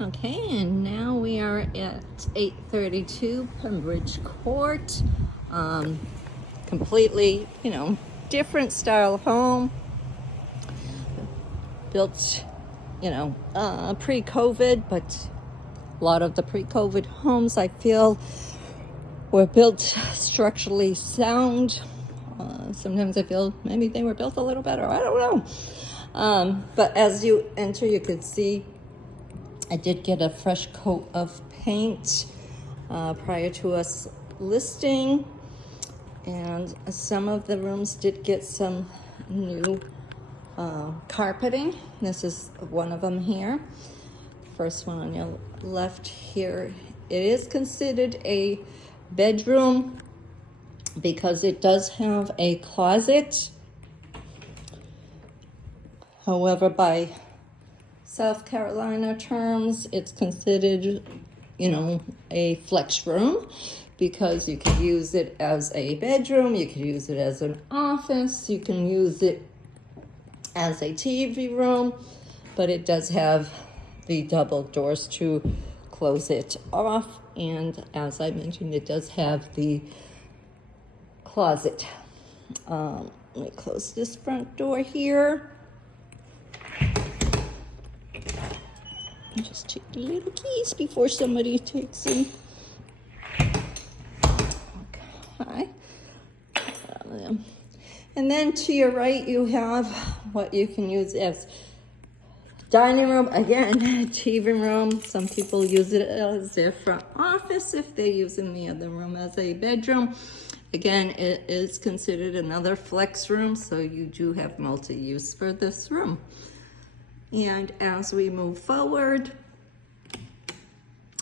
Okay, and now we are at 832 Pembridge Court. Um, Completely, different style home. Built, pre-COVID, but a lot of the pre-COVID homes, I feel, were built structurally sound. Sometimes I feel maybe they were built a little better. I don't know. But as you enter, you can see I did get a fresh coat of paint prior to us listing, and some of the rooms did get some new carpeting. This is one of them here. First one on your left here. It is considered a bedroom because it does have a closet. However, by South Carolina terms, it's considered, a flex room because you can use it as a bedroom, you can use it as an office, you can use it as a TV room, but it does have the double doors to close it off. And as I mentioned, it does have the closet. Let me close this front door here. Just take the little keys before somebody takes them. Okay. And then to your right, you have what you can use as dining room. Again, TV room. Some people use it as their front office if they're using the other room as a bedroom. Again, it is considered another flex room, so you do have multi-use for this room. And as we move forward,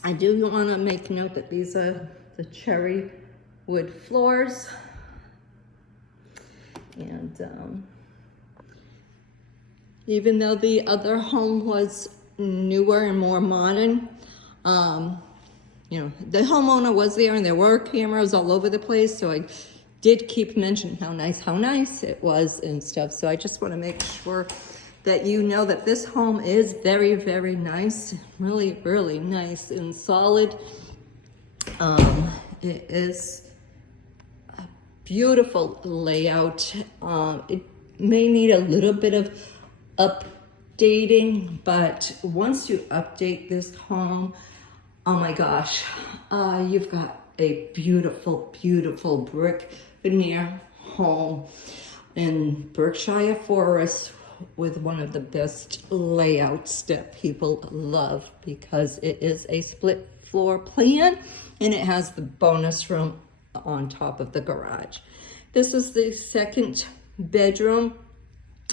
I do want to make note that these are the cherry wood floors. And even though the other home was newer and more modern, the homeowner was there and there were cameras all over the place, so I did keep mentioning how nice it was and stuff. So I just want to make sure that you know that this home is very, very nice, really, really nice and solid. It is a beautiful layout. It may need a little bit of updating, but once you update this home, oh my gosh, you've got a beautiful, beautiful brick veneer home in Berkshire Forest with one of the best layouts that people love because it is a split floor plan and it has the bonus room on top of the garage. This is the second bedroom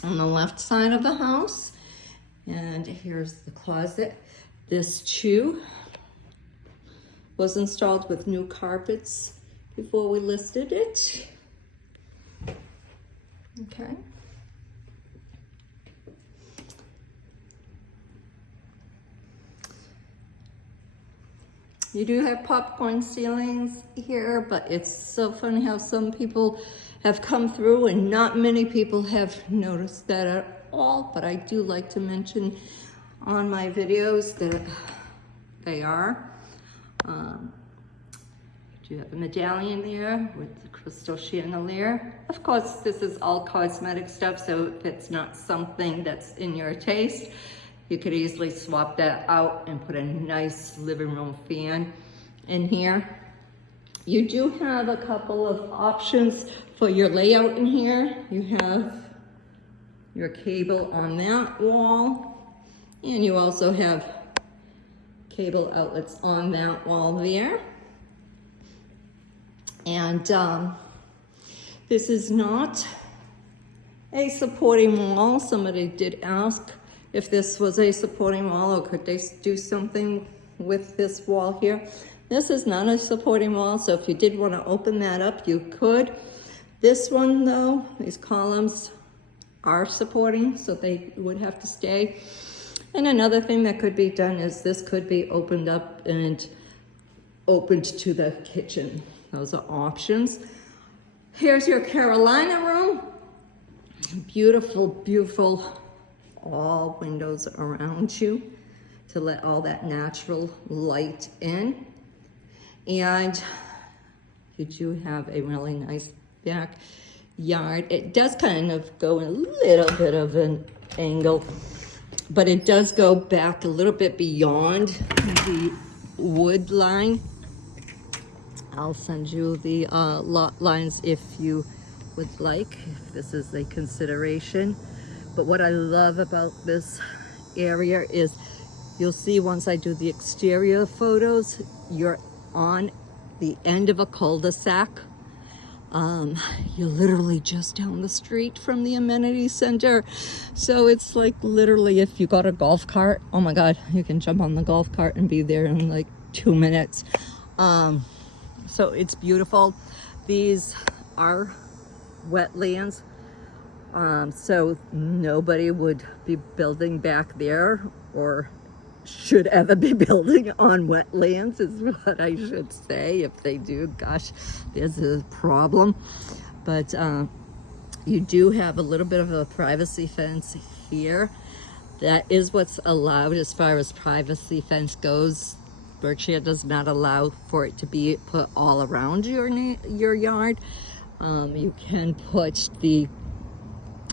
on the left side of the house, and here's the closet. This too was installed with new carpets before we listed it. Okay. You do have popcorn ceilings here, but it's so funny how some people have come through and not many people have noticed that at all, but I do like to mention on my videos that they are. You have a medallion there with the crystal chandelier. Of course, this is all cosmetic stuff, so if it's not something that's in your taste, you could easily swap that out and put a nice living room fan in here. You do have a couple of options for your layout in here. You have your cable on that wall, and you also have cable outlets on that wall there. And this is not a supporting wall. Somebody did ask if this was a supporting wall or could they do something with this wall here. This is not a supporting wall, so if you did want to open that up, you could. This one though, these columns are supporting, so they would have to stay. And another thing that could be done is this could be opened up and opened to the kitchen. Those are options. Here's your Carolina room. Beautiful, beautiful, all windows around you. to let all that natural light in. And you do have a really nice backyard. It does kind of go in a little bit of an angle, but it does go back a little bit beyond the wood line. I'll send you the lot lines if you would like, if this is a consideration. But what I love about this area is you'll see once I do the exterior photos, you're on the end of a cul-de-sac. You're literally just down the street from the amenity center. So it's like literally if you got a golf cart, oh my God, you can jump on the golf cart and be there in like 2 minutes. So it's beautiful. These are wetlands. So nobody would be building back there or should ever be building on wetlands is what I should say. If they do, gosh, there's a problem. But you do have a little bit of a privacy fence here. That is what's allowed as far as privacy fence goes. Berkshire does not allow for it to be put all around your yard. You can put the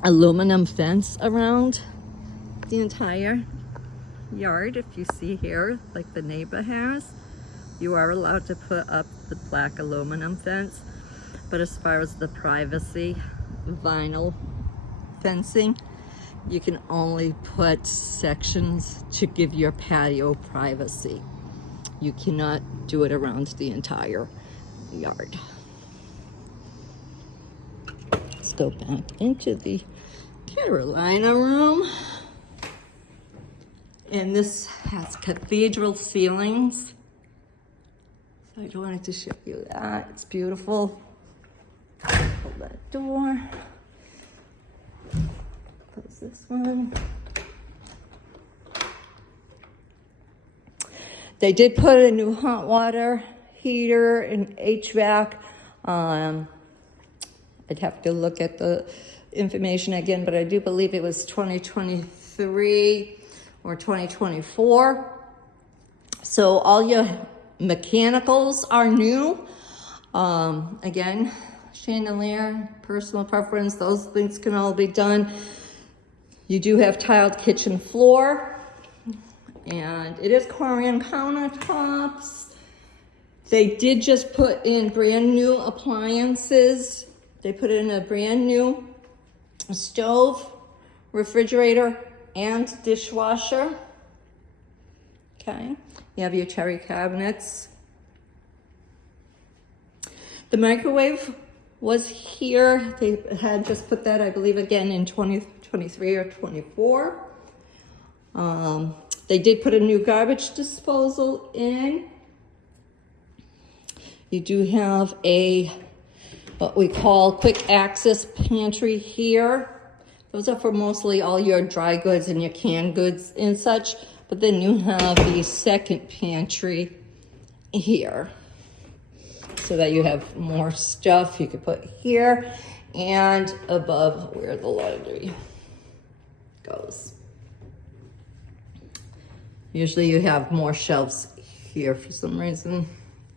aluminum fence around the entire yard. If you see here, like the neighbor has, you are allowed to put up the black aluminum fence. But as far as the privacy vinyl fencing, you can only put sections to give your patio privacy. You cannot do it around the entire yard. Let's go back into the Carolina room. And this has cathedral ceilings. So I wanted to show you that. It's beautiful. Hold that door. Close this one. They did put a new hot water heater and HVAC. I'd have to look at the information again, but I do believe it was 2023 or 2024. So all your mechanicals are new. Again, chandelier, personal preference, those things can all be done. You do have tiled kitchen floor, and it is Corian countertops. They did just put in brand new appliances. They put in a brand new stove, refrigerator, and dishwasher. Okay, you have your cherry cabinets. The microwave was here. They had just put that, I believe, again in 2023 or 24. They did put a new garbage disposal in. You do have a, what we call quick access pantry here. Those are for mostly all your dry goods and your canned goods and such. But then you have the second pantry here, so that you have more stuff you could put here and above where the laundry goes. Usually you have more shelves here for some reason.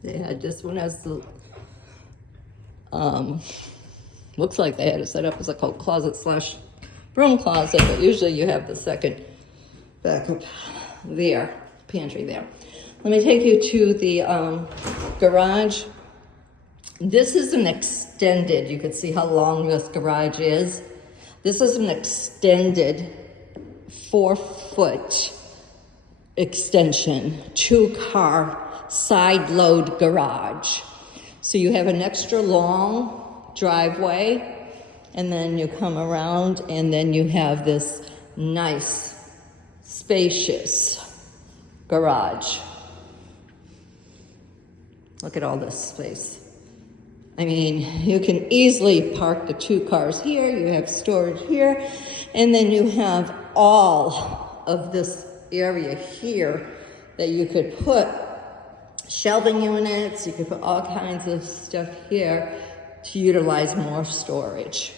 They had this one as the, looks like they had it set up as a coat closet slash broom closet, but usually you have the second backup there, pantry there. Let me take you to the garage. This is an extended, you can see how long this garage is. This is an extended 4-foot extension, 2-car side load garage. So you have an extra long driveway, and then you come around, and then you have this nice, spacious garage. Look at all this space. I mean, you can easily park the 2 cars here, you have storage here, and then you have all of this area here that you could put shelving units, you could put all kinds of stuff here to utilize more storage.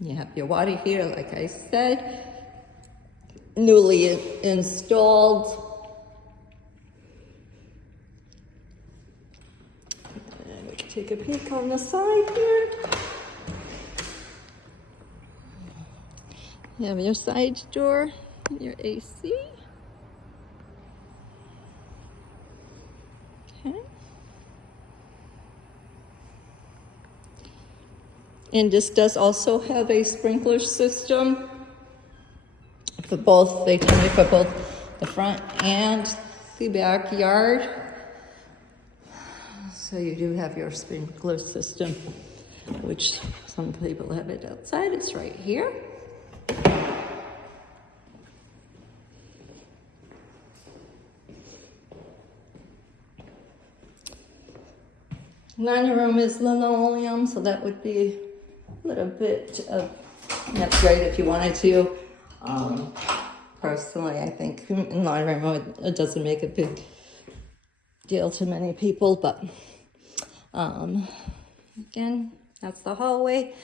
You have your water heater, like I said, newly installed. take a peek on the side here. You have your side door, your AC. Okay. And this does also have a sprinkler system for both, they tell me, for both the front and the backyard. So you do have your sprinkler system, which some people have it outside. It's right here. Dining room is linoleum, so that would be a little bit of, that's great if you wanted to. Personally, I think in dining room it doesn't make a big deal to many people, but again, that's the hallway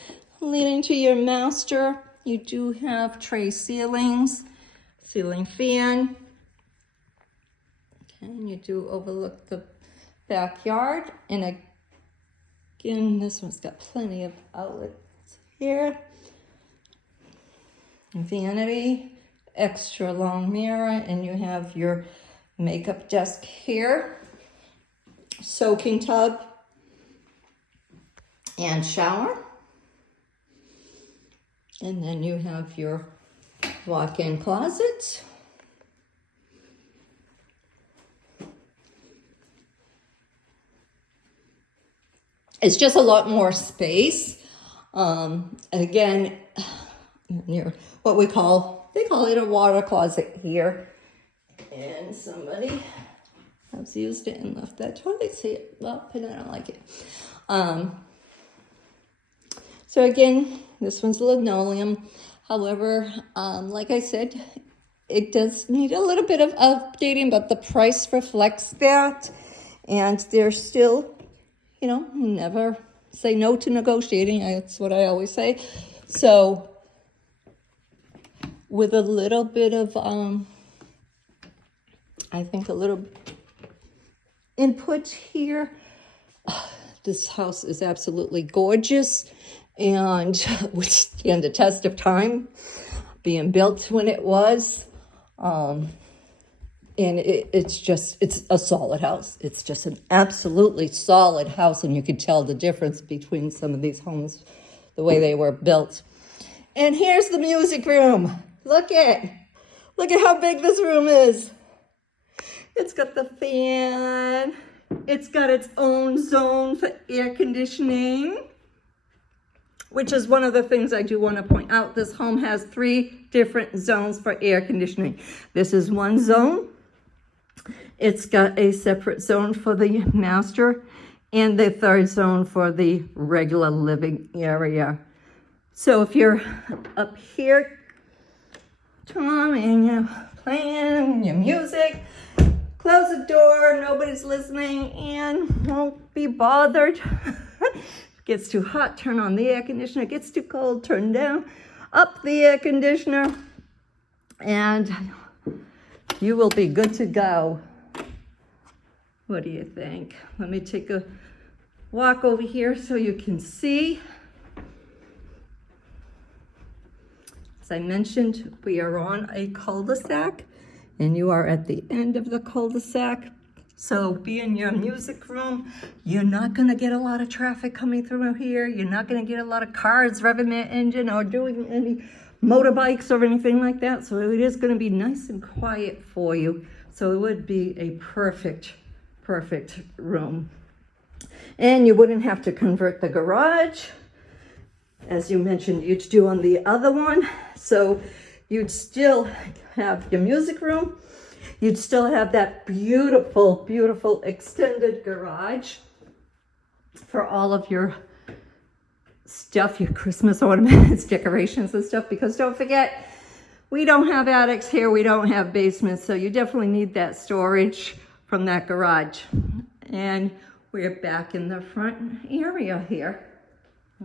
leading to your master. You do have tray ceilings, ceiling fan, okay, and you do overlook the backyard. And again, this one's got plenty of outlets here. Vanity, extra long mirror, and you have your makeup desk here, soaking tub and shower. And then you have your walk-in closet. It's just a lot more space. Again, what they call it a water closet here. And somebody has used it and left that toilet seat up, and I don't like it. So again, this one's linoleum. However, like I said, it does need a little bit of updating, but the price reflects that. And there's still, you know, never say no to negotiating. That's what I always say. So with a little bit of, I think a little input here, this house is absolutely gorgeous and would stand the test of time, being built when it was. And it's a solid house. It's just an absolutely solid house, and you could tell the difference between some of these homes, the way they were built. And here's the music room. Look at how big this room is. It's got the fan. It's got its own zone for air conditioning, which is one of the things I do want to point out. This home has 3 different zones for air conditioning. This is one zone. It's got a separate zone for the master and the 3rd zone for the regular living area. So if you're up here, Tom, and you're playing your music, close the door, nobody's listening, and won't be bothered. Gets too hot, turn on the air conditioner. Gets too cold, turn down, up the air conditioner, and you will be good to go. What do you think? Let me take a walk over here so you can see. As I mentioned, we are on a cul-de-sac, and you are at the end of the cul-de-sac. So be in your music room. You're not going to get a lot of traffic coming through here. You're not going to get a lot of cars revving their engine or doing any motorbikes or anything like that. So it is going to be nice and quiet for you. So it would be a perfect room. And you wouldn't have to convert the garage, as you mentioned you'd do on the other one. So you'd still have your music room. You'd still have that beautiful, beautiful extended garage for all of your stuff, your Christmas ornaments, decorations and stuff, because don't forget, we don't have attics here, we don't have basements, so you definitely need that storage from that garage. And we're back in the front area here,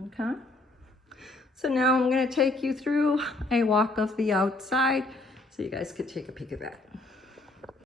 okay? So now I'm gonna take you through a walk of the outside so you guys could take a peek at that.